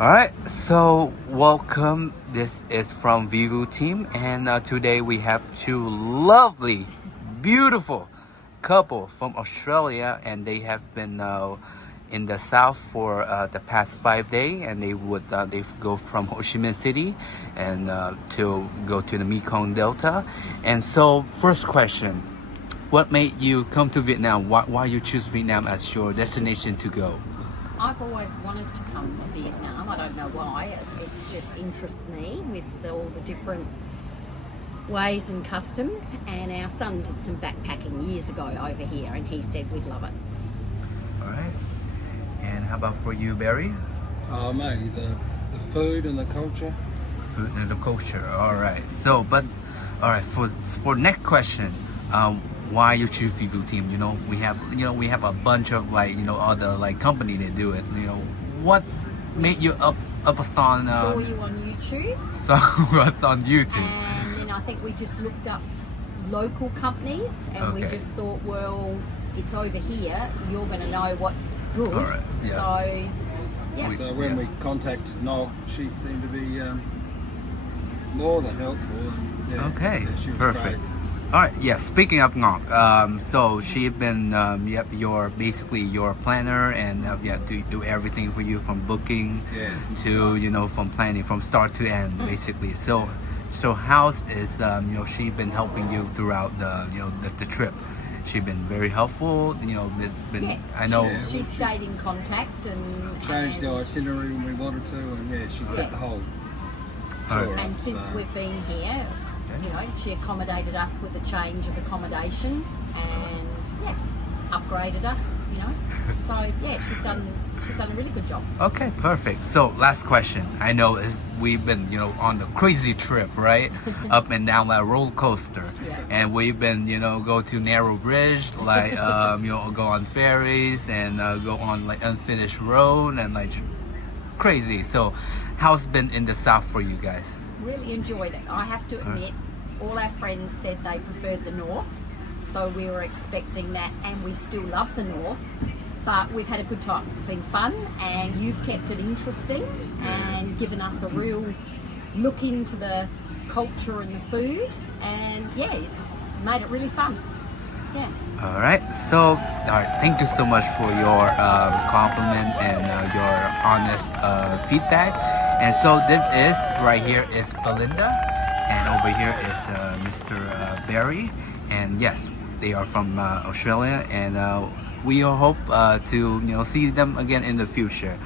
All right, so welcome. This is from Vivu team, and today we have two lovely, beautiful couple from Australia, and they have been in the south for the past 5 days, and they go from Ho Chi Minh City and to go to the Mekong Delta. And so, first question: what made you come to Vietnam? Why you choose Vietnam as your destination to go? I've always wanted to come to Vietnam. I don't know why. It just interests me with all the different ways and customs. And our son did some backpacking years ago over here, and he said we'd love it. All right. And how about for you, Barry? Oh, mainly the food and the culture. Food and the culture. All right. So, but all right. For next question, why you choose Vivu team? We have a bunch of other company that do it. What made you up a star? Saw you on YouTube. Saw us on YouTube. And then I think we just looked up local companies, and we Okay. just thought, well, it's over here. You're going to know what's good. All right, yeah. So, yeah. So when we contacted Nog, she seemed to be more than helpful. And, Okay, yeah, she was perfect. great. All right, yeah. Speaking of Ngọc, so she been your basically your planner, and do everything for you from booking Yeah, from to start. from planning from start to end basically. So how is she been helping you throughout the trip? She been very helpful. Been Yeah, I know. She stayed in contact and Changed the and- itinerary when we wanted to, and she set the whole All tour right. up, And since so- we've been here, she accommodated us with a change of accommodation and upgraded us. So she's done a really good job. Okay, perfect. So last question. I know we've been on the crazy trip, right? Up and down that roller coaster, Yeah. and we've been go to narrow bridge, go on ferries and go on unfinished road and crazy. So how's been in the south for you guys? Really enjoyed it. I have to admit, all our friends said they preferred the north, so we were expecting that, and we still love the north. But we've had a good time. It's been fun, and you've kept it interesting and given us a real look into the culture and the food, and it's made it really fun. Yeah. All right. So, all right. Thank you so much for your compliment and your honest feedback. And so this is right here is Belinda, and over here is Mr. Barry. And yes, they are from Australia, and we hope to see them again in the future.